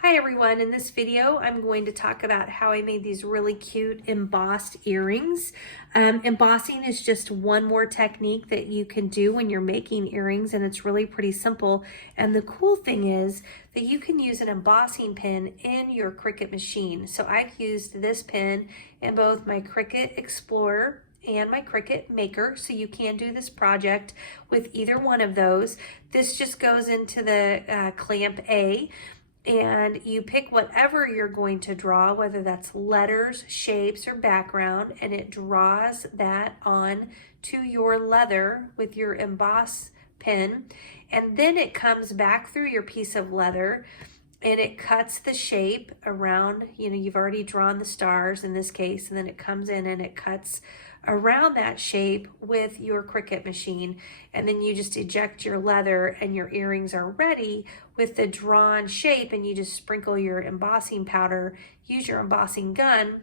Hi everyone, in this video I'm going to talk about how I made these really cute embossed earrings. Embossing is just one more technique that you can do when you're making earrings, and it's really pretty simple. And the cool thing is that you can use an embossing pen in your Cricut machine. So I've used this pen in both my Cricut Explorer and my Cricut Maker, so you can do this project with either one of those. This just goes into the clamp A, and you pick whatever you're going to draw, whether that's letters, shapes, or background, and it draws that on to your leather with your emboss pen, and then it comes back through your piece of leather and it cuts the shape around, you've already drawn the stars in this case, and then it comes in and it cuts around that shape with your Cricut machine, and then you just eject your leather and your earrings are ready with the drawn shape, and you just sprinkle your embossing powder, use your embossing gun,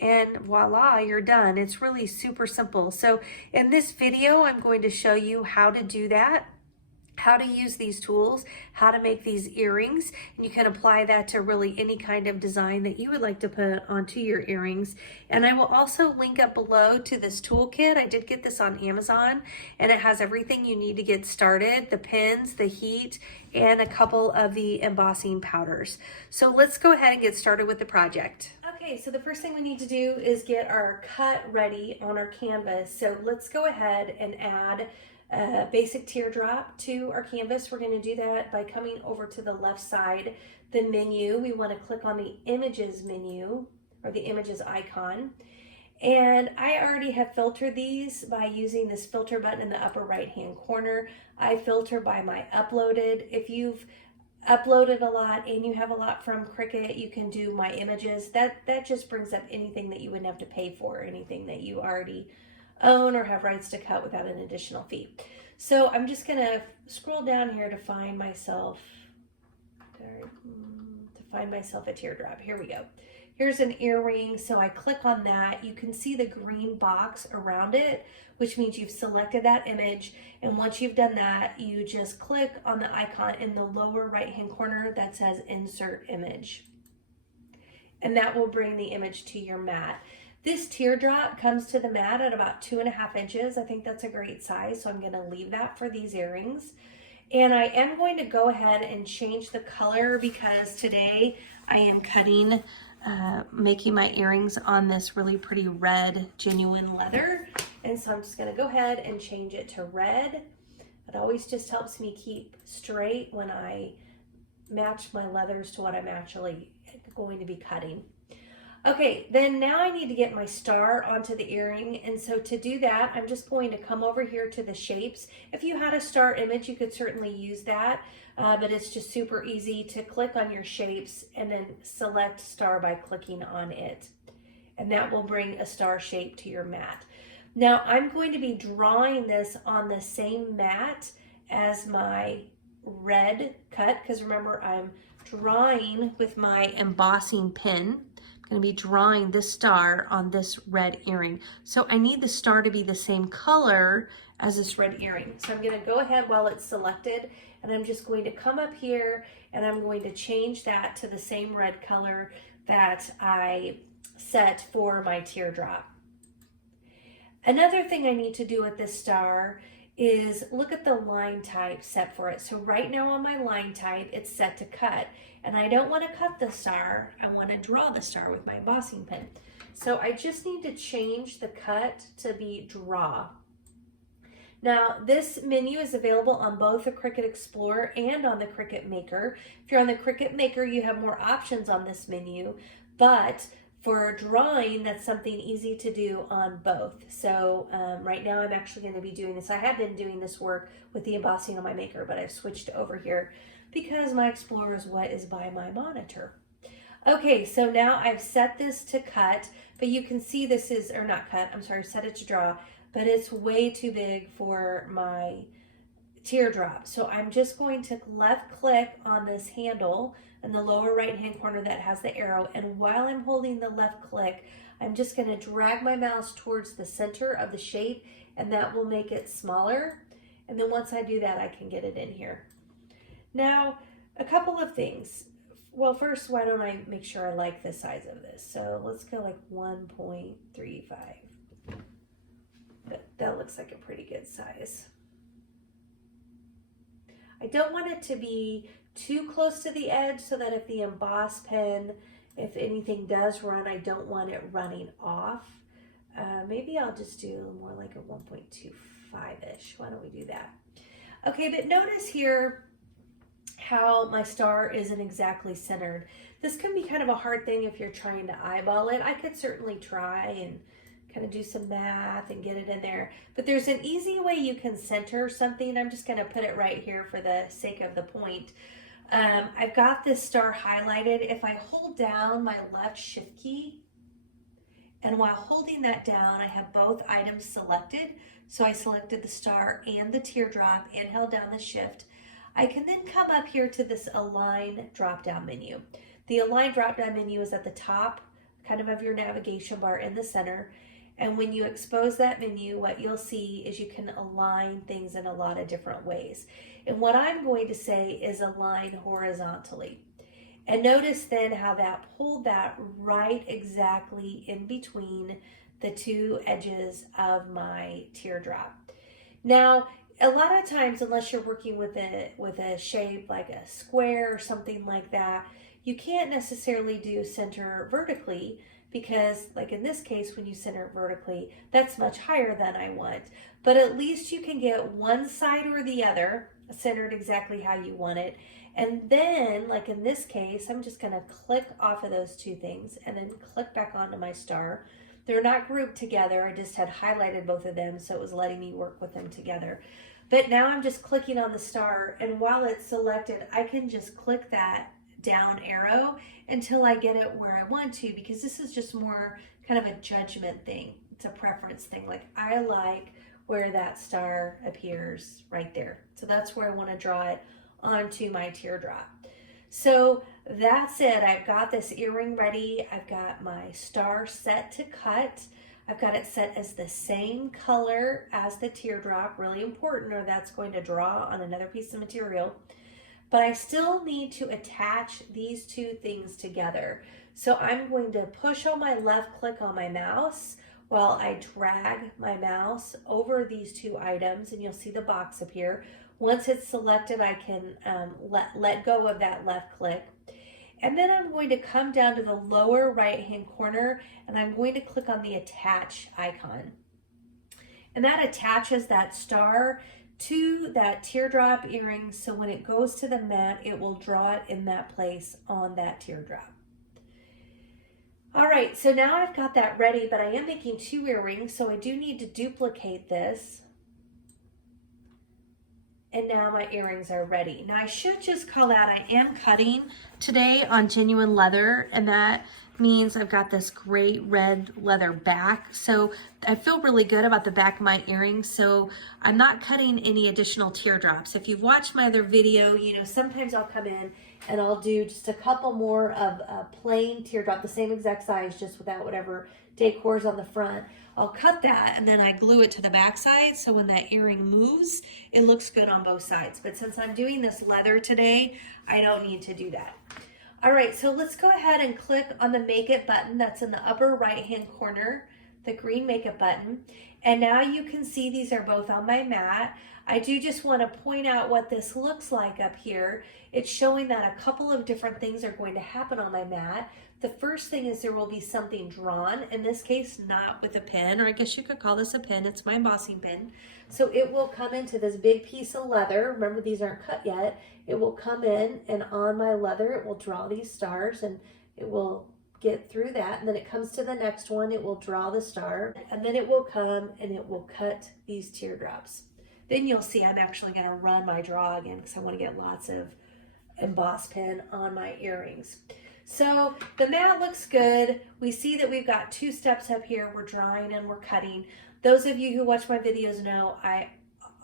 and voila, you're done. It's really super simple. So in this video, I'm going to show you how to do that, how to use these tools, how to make these earrings, and you can apply that to really any kind of design that you would like to put onto your earrings. And I will also link up below to this toolkit. I did get this on Amazon, and it has everything you need to get started, the pens, the heat, and a couple of the embossing powders. So let's go ahead and get started with the project. Okay, so the first thing we need to do is get our cut ready on our canvas. So let's go ahead and add a basic teardrop to our canvas. We're going to do that by coming over to the left side, the menu. We want to click on the images menu, or the images icon. And I already have filtered these by using this filter button in the upper right hand corner. I filter by my uploaded. If you've uploaded a lot and you have a lot from Cricut, you can do my images. That just brings up anything that you wouldn't have to pay for, anything that you already own or have rights to cut without an additional fee. So I'm just going to scroll down here to find myself a teardrop. Here we go. Here's an earring. So I click on that. You can see the green box around it, which means you've selected that image. And once you've done that, you just click on the icon in the lower right hand corner that says Insert Image. And that will bring the image to your mat. This teardrop comes to the mat at about 2.5 inches. I think that's a great size, so I'm going to leave that for these earrings. And I am going to go ahead and change the color because today I am cutting, making my earrings on this really pretty red genuine leather. And so I'm just going to go ahead and change it to red. It always just helps me keep straight when I match my leathers to what I'm actually going to be cutting. Okay, then now I need to get my star onto the earring, and so to do that, I'm just going to come over here to the shapes. If you had a star image, you could certainly use that, but it's just super easy to click on your shapes and then select star by clicking on it. And that will bring a star shape to your mat. Now I'm going to be drawing this on the same mat as my red cut, because remember I'm drawing with my embossing pen. Going to be drawing this star on this red earring. So I need the star to be the same color as this red earring. So I'm going to go ahead while it's selected, and I'm just going to come up here and I'm going to change that to the same red color that I set for my teardrop. Another thing I need to do with this star is look at the line type set for it. So right now on my line type, it's set to cut. And I don't want to cut the star, I want to draw the star with my embossing pen. So I just need to change the cut to be draw. Now this menu is available on both the Cricut Explorer and on the Cricut Maker. If you're on the Cricut Maker, you have more options on this menu, but for drawing, that's something easy to do on both. So right now I'm actually going to be doing this. I have been doing this work with the embossing on my Maker, but I've switched over here because my Explorer is what is by my monitor. Okay, so now I've set this to cut, but you can see this is, or not cut, I'm sorry, set it to draw, but it's way too big for my teardrop. So I'm just going to left click on this handle in the lower right hand corner that has the arrow, and while I'm holding the left click, I'm just going to drag my mouse towards the center of the shape, and that will make it smaller. And then once I do that, I can get it in here. Now, a couple of things. Well, first, why don't I make sure I like the size of this? So let's go like 1.35. That looks like a pretty good size. I don't want it to be too close to the edge so that if the emboss pen, if anything does run, I don't want it running off. Maybe I'll just do more like a 1.25-ish. Why don't we do that? Okay, but notice here how my star isn't exactly centered. This can be kind of a hard thing if you're trying to eyeball it. I could certainly try and kind of do some math and get it in there, but there's an easy way you can center something. I'm just going to put it right here for the sake of the point. I've got this star highlighted. If I hold down my left shift key, and while holding that down, I have both items selected. So I selected the star and the teardrop and held down the shift. I can then come up here to this Align drop-down menu. The Align drop-down menu is at the top kind of your navigation bar in the center. And when you expose that menu, what you'll see is you can align things in a lot of different ways. And what I'm going to say is align horizontally. And notice then how that pulled that right exactly in between the two edges of my teardrop. Now, a lot of times, unless you're working with a shape like a square or something like that, you can't necessarily do center vertically, because like in this case, when you center it vertically, that's much higher than I want. But at least you can get one side or the other centered exactly how you want it. And then, like in this case, I'm just gonna click off of those two things and then click back onto my star. They're not grouped together. I just had highlighted both of them, so it was letting me work with them together. But now I'm just clicking on the star, and while it's selected, I can just click that down arrow until I get it where I want to, because this is just more kind of a judgment thing. It's a preference thing. Like, I like where that star appears right there. So that's where I want to draw it onto my teardrop. So that's it. I've got this earring ready. I've got my star set to cut. I've got it set as the same color as the teardrop, really important, or that's going to draw on another piece of material. But I still need to attach these two things together. So I'm going to push on my left click on my mouse while I drag my mouse over these two items, and you'll see the box appear. Once it's selected, I can let go of that left click. And then I'm going to come down to the lower right-hand corner, and I'm going to click on the attach icon. And that attaches that star to that teardrop earring, so when it goes to the mat, it will draw it in that place on that teardrop. All right, so now I've got that ready, but I am making two earrings, so I do need to duplicate this. And now my earrings are ready. Now I should just call out, I am cutting today on genuine leather, and that means I've got this great red leather back. So I feel really good about the back of my earrings. So I'm not cutting any additional teardrops. If you've watched my other video, you know, sometimes I'll come in and I'll do just a couple more of a plain teardrop, the same exact size, just without whatever decor's on the front. I'll cut that and then I glue it to the back side, so when that earring moves, it looks good on both sides. But since I'm doing this leather today, I don't need to do that. All right, so let's go ahead and click on the Make It button that's in the upper right-hand corner, the green Make It button. And now you can see these are both on my mat. I do just want to point out what this looks like up here. It's showing that a couple of different things are going to happen on my mat. The first thing is there will be something drawn, in this case not with a pen, or I guess you could call this a pen, it's my embossing pen. So it will come into this big piece of leather. Remember, these aren't cut yet. It will come in, and on my leather it will draw these stars, and it will get through that, and then it comes to the next one, it will draw the star, and then it will come and it will cut these teardrops. Then you'll see I'm actually going to run my draw again because I want to get lots of emboss pen on my earrings. So the mat looks good. We see that we've got two steps up here. We're drawing and we're cutting. Those of you who watch my videos know I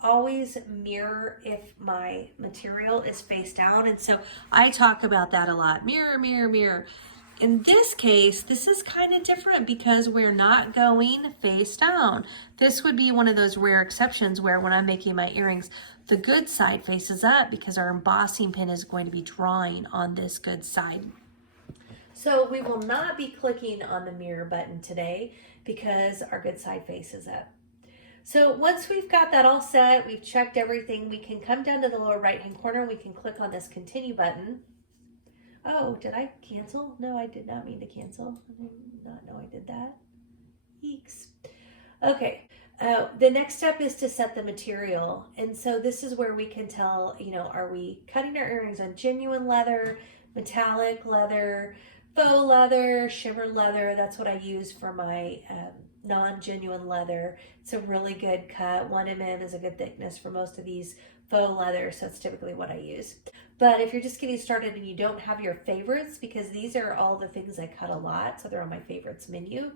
always mirror if my material is face down, and so I talk about that a lot. Mirror, mirror, mirror. In this case, this is kind of different because we're not going face down. This would be one of those rare exceptions where when I'm making my earrings, the good side faces up because our embossing pin is going to be drawing on this good side. So we will not be clicking on the mirror button today because our good side faces up. So once we've got that all set, we've checked everything, we can come down to the lower right hand corner and we can click on this continue button. Oh, did I cancel? No, I did not mean to cancel. I did not know I did that. Eeks. Okay, the next step is to set the material. And so this is where we can tell, you know, are we cutting our earrings on genuine leather, metallic leather, faux leather, shimmer leather. That's what I use for my non-genuine leather. It's a really good cut. 1 mm is a good thickness for most of these faux leather, so that's typically what I use. But if you're just getting started and you don't have your favorites, because these are all the things I cut a lot, so they're on my favorites menu,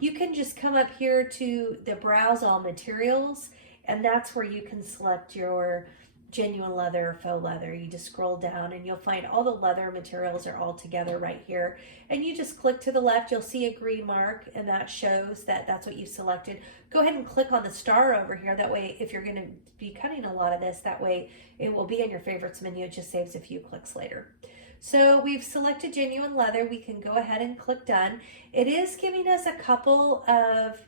you can just come up here to the browse all materials, and that's where you can select your genuine leather, faux leather. You just scroll down and you'll find all the leather materials are all together right here. And you just click to the left, you'll see a green mark and that shows that that's what you've selected. Go ahead and click on the star over here. That way, if you're gonna be cutting a lot of this, that way it will be in your favorites menu. It just saves a few clicks later. So we've selected genuine leather. We can go ahead and click done. It is giving us a couple of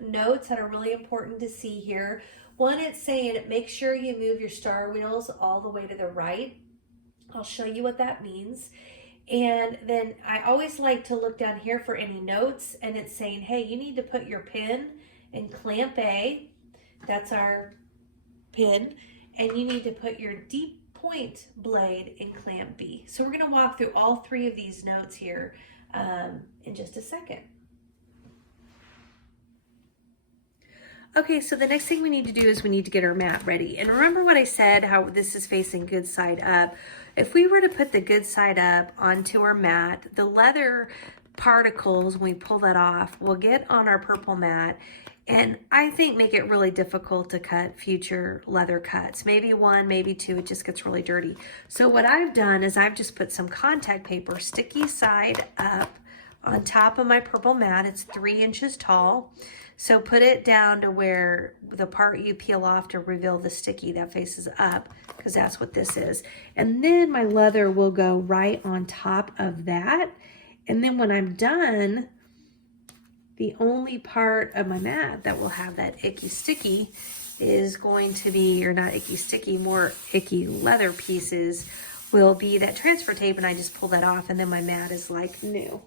notes that are really important to see here. One, it's saying make sure you move your star wheels all the way to the right. I'll show you what that means. And then I always like to look down here for any notes, and it's saying, hey, you need to put your pin in clamp A. That's our pin. And you need to put your deep point blade in clamp B. So we're gonna walk through all 3 of these notes here in just a second. Okay, so the next thing we need to do is we need to get our mat ready. And remember what I said, how this is facing good side up. If we were to put the good side up onto our mat, the leather particles, when we pull that off, will get on our purple mat and I think make it really difficult to cut future leather cuts. Maybe 1, maybe 2, it just gets really dirty. So what I've done is I've just put some contact paper, sticky side up, on top of my purple mat. It's 3 inches tall. So put it down to where the part you peel off to reveal the sticky that faces up, because that's what this is. And then my leather will go right on top of that. And then when I'm done, the only part of my mat that will have that icky sticky is going to be, or not icky sticky, more icky leather pieces will be that transfer tape, and I just pull that off and then my mat is like new.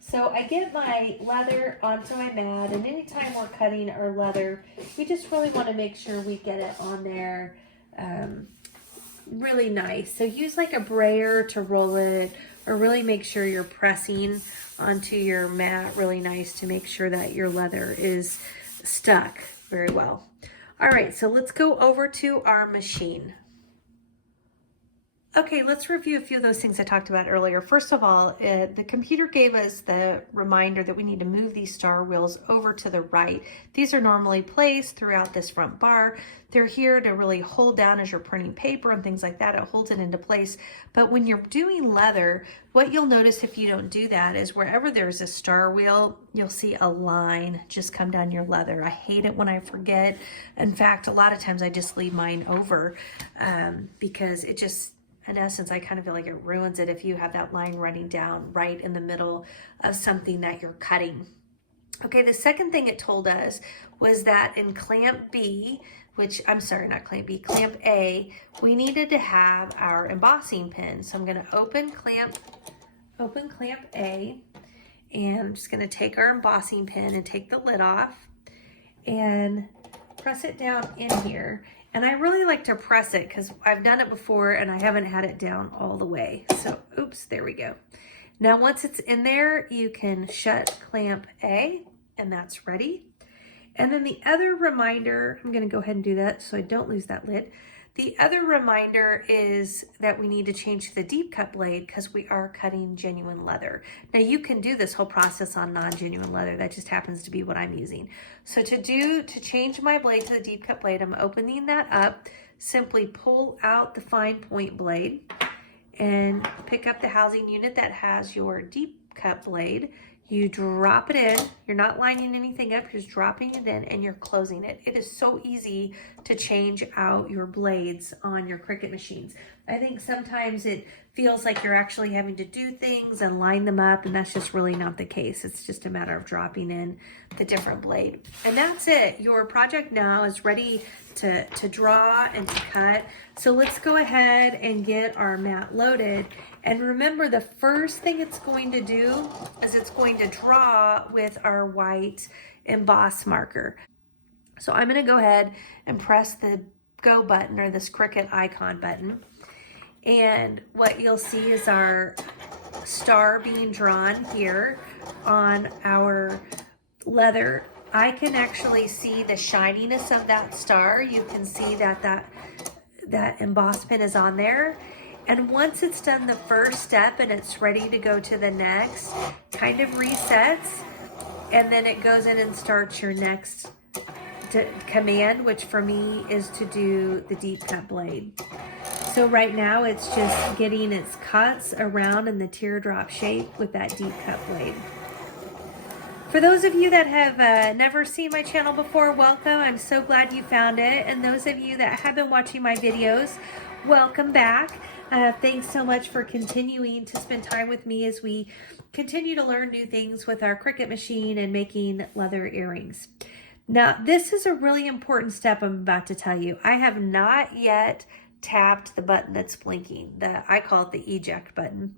So I get my leather onto my mat, and anytime we're cutting our leather, we just really want to make sure we get it on there really nice. So use like a brayer to roll it, or really make sure you're pressing onto your mat really nice to make sure that your leather is stuck very well. All right, so let's go over to our machine. Okay, let's review a few of those things I talked about earlier. First of all, the computer gave us the reminder that we need to move these star wheels over to the right. These are normally placed throughout this front bar. They're here to really hold down as you're printing paper and things like that. It holds it into place. But when you're doing leather, what you'll notice if you don't do that is wherever there's a star wheel, you'll see a line just come down your leather. I hate it when I forget. In fact, a lot of times I just leave mine over because it just, in essence, I kind of feel like it ruins it if you have that line running down right in the middle of something that you're cutting. Okay, the second thing it told us was that in clamp B, which, I'm sorry, not clamp B, clamp A, we needed to have our embossing pin. So I'm gonna open clamp A, and I'm just gonna take our embossing pin and take the lid off and press it down in here. And I really like to press it because I've done it before and I haven't had it down all the way. So, oops, there we go. Now, once it's in there, you can shut clamp A, and that's ready. And then the other reminder, I'm gonna go ahead and do that so I don't lose that lid. The other reminder is that we need to change the deep cut blade because we are cutting genuine leather. Now you can do this whole process on non-genuine leather. That just happens to be what I'm using. So to change my blade to the deep cut blade, I'm opening that up. Simply pull out the fine point blade and pick up the housing unit that has your deep cut blade. You drop it in. You're not lining anything up, you're just dropping it in and you're closing it. It is so easy to change out your blades on your Cricut machines. I think sometimes it feels like you're actually having to do things and line them up, and that's just really not the case. It's just a matter of dropping in the different blade. And that's it. Your project now is ready to draw and to cut. So let's go ahead and get our mat loaded. And remember, the first thing it's going to do is it's going to draw with our white emboss marker. So I'm going to go ahead and press the go button, or this Cricut icon button. And what you'll see is our star being drawn here on our leather. I can actually see the shininess of that star. You can see that emboss pin is on there. And once it's done the first step and it's ready to go to the next, kind of resets, and then it goes in and starts your next command, which for me is to do the deep cut blade. So right now it's just getting its cuts around in the teardrop shape with that deep cut blade. For those of you that have never seen my channel before, welcome. I'm so glad you found it. And those of you that have been watching my videos, welcome back. Thanks so much for continuing to spend time with me as we continue to learn new things with our Cricut machine and making leather earrings. Now, this is a really important step I'm about to tell you. I have not yet tapped the button that's blinking. I call it the eject button.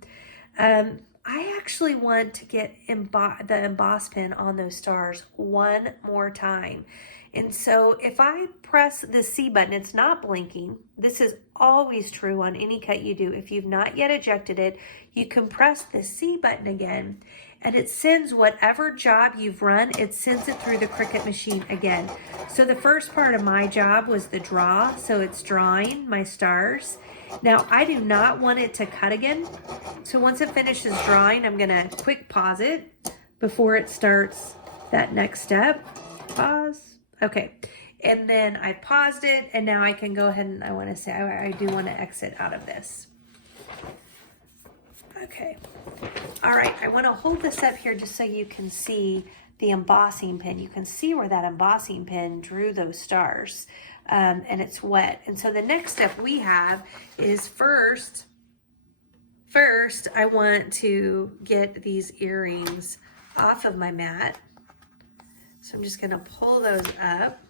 I actually want to get the emboss pin on those stars one more time. And so if I press the C button, it's not blinking. This is always true on any cut you do. If you've not yet ejected it, you can press the C button again, and it sends whatever job you've run, it sends it through the Cricut machine again. So the first part of my job was the draw, so it's drawing my stars. Now, I do not want it to cut again. So once it finishes drawing, I'm gonna quick pause it before it starts that next step. Pause. Okay, and then I paused it, and now I can go ahead and I do want to exit out of this. Okay, all right, I want to hold this up here just so you can see the embossing pin. You can see where that embossing pin drew those stars, and it's wet. And so the next step we have is first I want to get these earrings off of my mat. So I'm just gonna pull those up,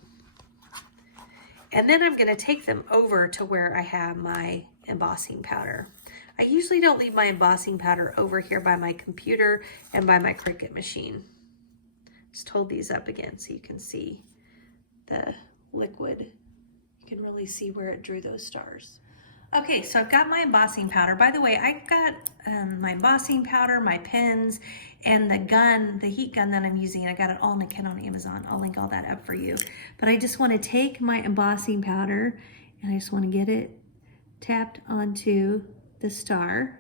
and then I'm gonna take them over to where I have my embossing powder. I usually don't leave my embossing powder over here by my computer and by my Cricut machine. Just hold these up again so you can see the liquid. You can really see where it drew those stars. Okay, so I've got my embossing powder. By the way, I've got my embossing powder, my pens, and the gun, the heat gun that I'm using. I got it all in a kit on Amazon. I'll link all that up for you. But I just want to take my embossing powder and I just want to get it tapped onto the star.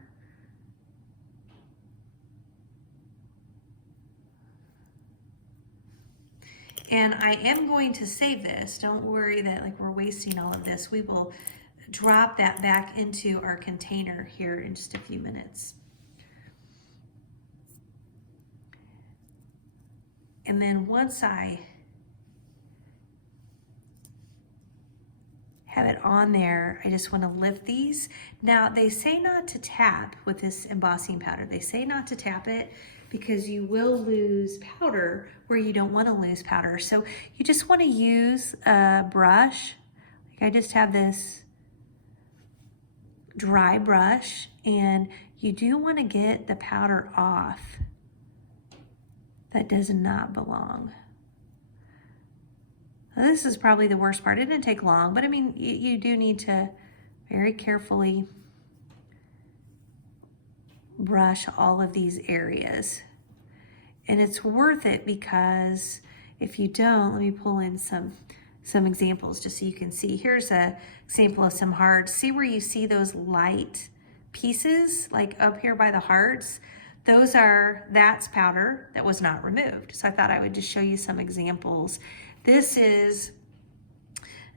And I am going to save this. Don't worry that like we're wasting all of this. We will drop that back into our container here in just a few minutes. And then once I have it on there, I just want to lift these. Now they say not to tap with this embossing powder. They say not to tap it because you will lose powder where you don't want to lose powder. So you just want to use a brush. Like I just have this dry brush, and you do want to get the powder off. That does not belong. Now, this is probably the worst part. It didn't take long, but I mean, you do need to very carefully brush all of these areas. And it's worth it because if you don't, let me pull in some examples just so you can see. Here's an example of some hearts. See where you see those light pieces like up here by the hearts? That's powder that was not removed. So I thought I would just show you some examples. This is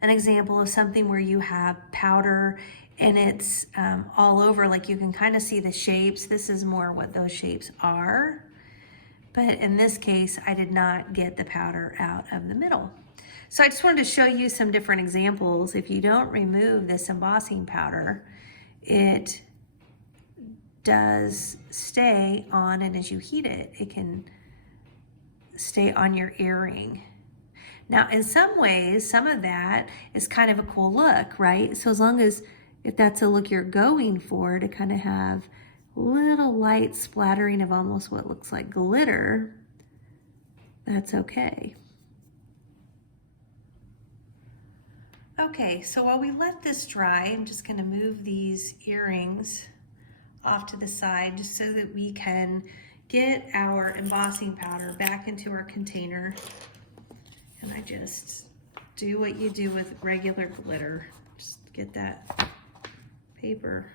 an example of something where you have powder and it's all over, like you can kind of see the shapes. This is more what those shapes are. But in this case, I did not get the powder out of the middle. So I just wanted to show you some different examples. If you don't remove this embossing powder, it does stay on, and as you heat it, it can stay on your earring. Now, in some ways, some of that is kind of a cool look, right? So as long as, if that's a look you're going for, to kind of have little light splattering of almost what looks like glitter, that's okay. Okay, so while we let this dry, I'm just gonna move these earrings off to the side just so that we can get our embossing powder back into our container. And I just do what you do with regular glitter. Just get that paper.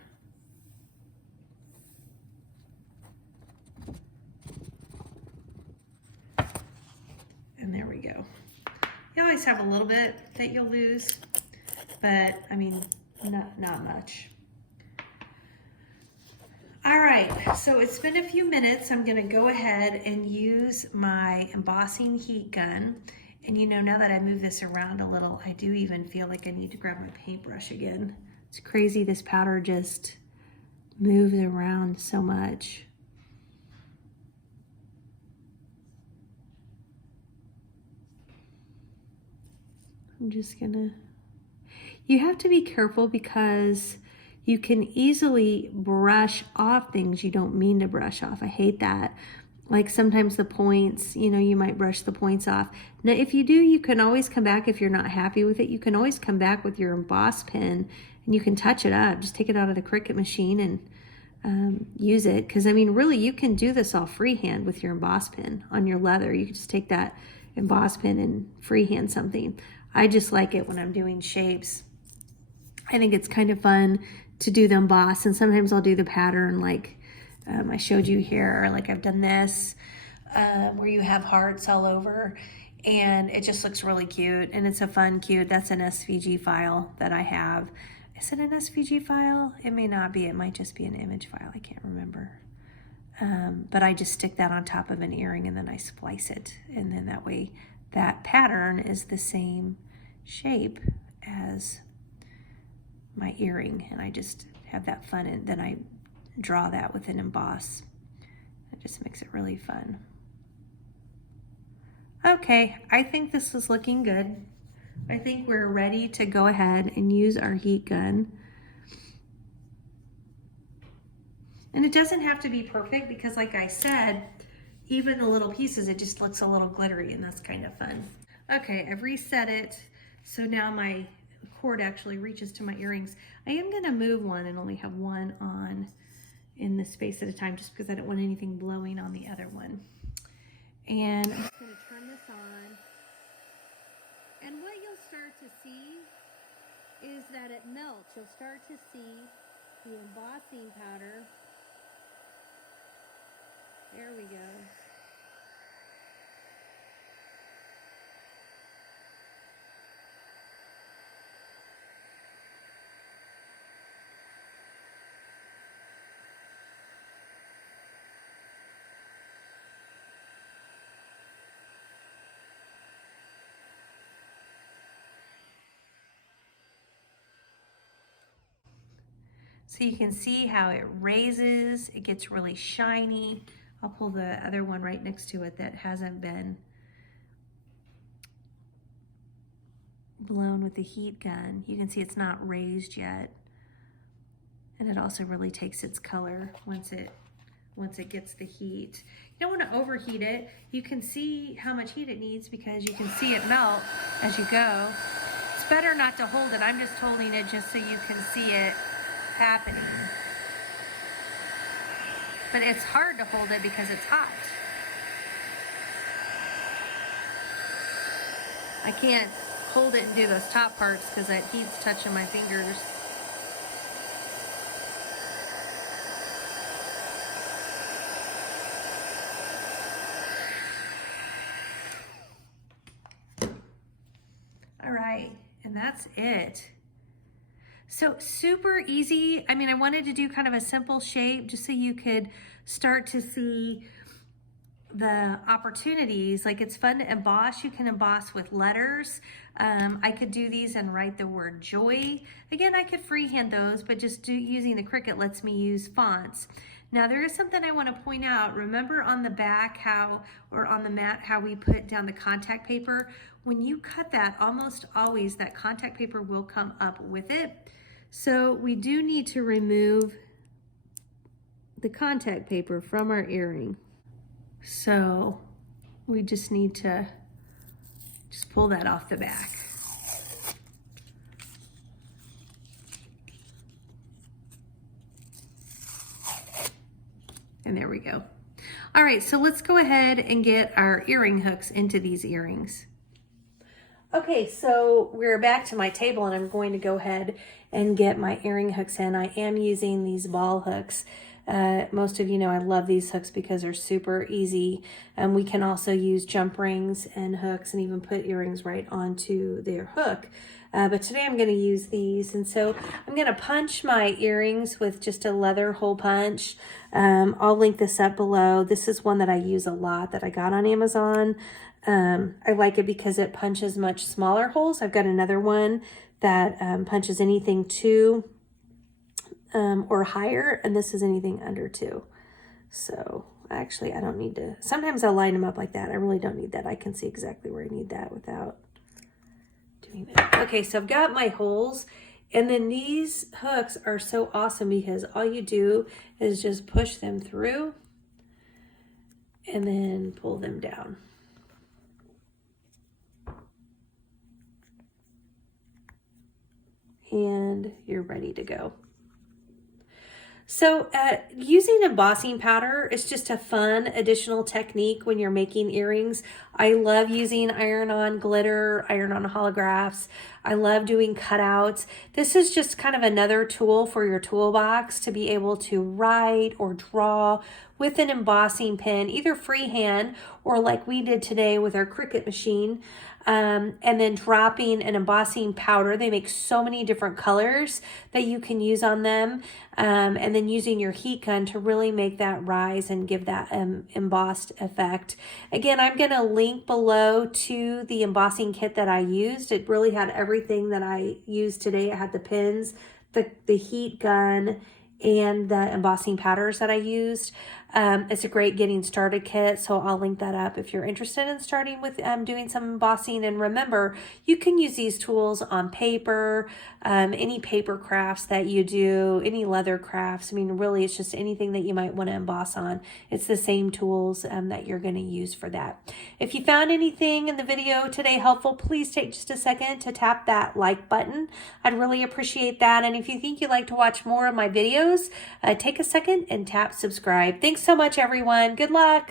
And there we go. You always have a little bit that you'll lose, but I mean, not much. All right, so it's been a few minutes. I'm gonna go ahead and use my embossing heat gun. And you know, now that I move this around a little, I do even feel like I need to grab my paintbrush again. It's crazy, this powder just moves around so much. I'm just gonna, you have to be careful because you can easily brush off things you don't mean to brush off. I hate that. Like sometimes the points, you know, you might brush the points off. Now, if you do, you can always come back. If you're not happy with it, you can always come back with your emboss pen and you can touch it up. Just take it out of the Cricut machine and use it. Because I mean, really, you can do this all freehand with your emboss pen on your leather. You can just take that emboss pen and freehand something. I just like it when I'm doing shapes. I think it's kind of fun to do the emboss, and sometimes I'll do the pattern like I showed you here, or like I've done this where you have hearts all over, and it just looks really cute, and it's a fun, cute, that's an SVG file that I have. Is it an SVG file? It may not be, it might just be an image file, I can't remember. But I just stick that on top of an earring and then I splice it, and then that way that pattern is the same shape as my earring, and I just have that fun, and then I draw that with an emboss. It just makes it really fun. Okay, I think this is looking good. I think we're ready to go ahead and use our heat gun. And it doesn't have to be perfect because, like I said, even the little pieces, it just looks a little glittery, and that's kind of fun. Okay, I've reset it, so now my cord actually reaches to my earrings. I am gonna move one and only have one on in this space at a time, just because I don't want anything blowing on the other one. And I'm just gonna turn this on. And what you'll start to see is that it melts. You'll start to see the embossing powder. There we go. So you can see how it raises, it gets really shiny. I'll pull the other one right next to it that hasn't been blown with the heat gun. You can see it's not raised yet. And it also really takes its color once it gets the heat. You don't want to overheat it. You can see how much heat it needs because you can see it melt as you go. It's better not to hold it. I'm just holding it just so you can see it happening. But it's hard to hold it because it's hot. I can't hold it and do those top parts because that heat's touching my fingers. All right, and that's it. So super easy. I mean, I wanted to do kind of a simple shape just so you could start to see the opportunities. Like, it's fun to emboss. You can emboss with letters. I could do these and write the word joy. Again, I could freehand those, but just using the Cricut lets me use fonts. Now, there is something I want to point out. Remember on the back or on the mat, how we put down the contact paper? When you cut that, almost always that contact paper will come up with it. So we do need to remove the contact paper from our earring. So we just need to just pull that off the back. And there we go. All right, so let's go ahead and get our earring hooks into these earrings. Okay, so we're back to my table and I'm going to go ahead and get my earring hooks in. I am using these ball hooks. Most of you know I love these hooks because they're super easy. We can also use jump rings and hooks and even put earrings right onto their hook. But today I'm going to use these, and so I'm going to punch my earrings with just a leather hole punch. I'll link this up below. This is one that I use a lot that I got on Amazon. I like it because it punches much smaller holes. I've got another one that punches anything 2 or higher, and this is anything under 2. So actually I don't need to, sometimes I'll line them up like that. I really don't need that. I can see exactly where I need that without doing that. Okay, so I've got my holes, and then these hooks are so awesome because all you do is just push them through and then pull them down. And you're ready to go. So using embossing powder is just a fun additional technique when you're making earrings. I love using iron-on glitter, iron-on holographs. I love doing cutouts. This is just kind of another tool for your toolbox to be able to write or draw with an embossing pen, either freehand or like we did today with our Cricut machine. And then dropping an embossing powder. They make so many different colors that you can use on them. And then using your heat gun to really make that rise and give that embossed effect. Again, I'm going to link below to the embossing kit that I used. It really had everything that I used today. It had the pins, the heat gun, and the embossing powders that I used. It's a great getting started kit, so I'll link that up if you're interested in starting with doing some embossing. And remember, you can use these tools on paper, any paper crafts that you do, any leather crafts. I mean, really, it's just anything that you might want to emboss on. It's the same tools that you're going to use for that. If you found anything in the video today helpful, please take just a second to tap that like button. I'd really appreciate that. And if you think you'd like to watch more of my videos, take a second and tap subscribe. Thanks so much, everyone. Good luck.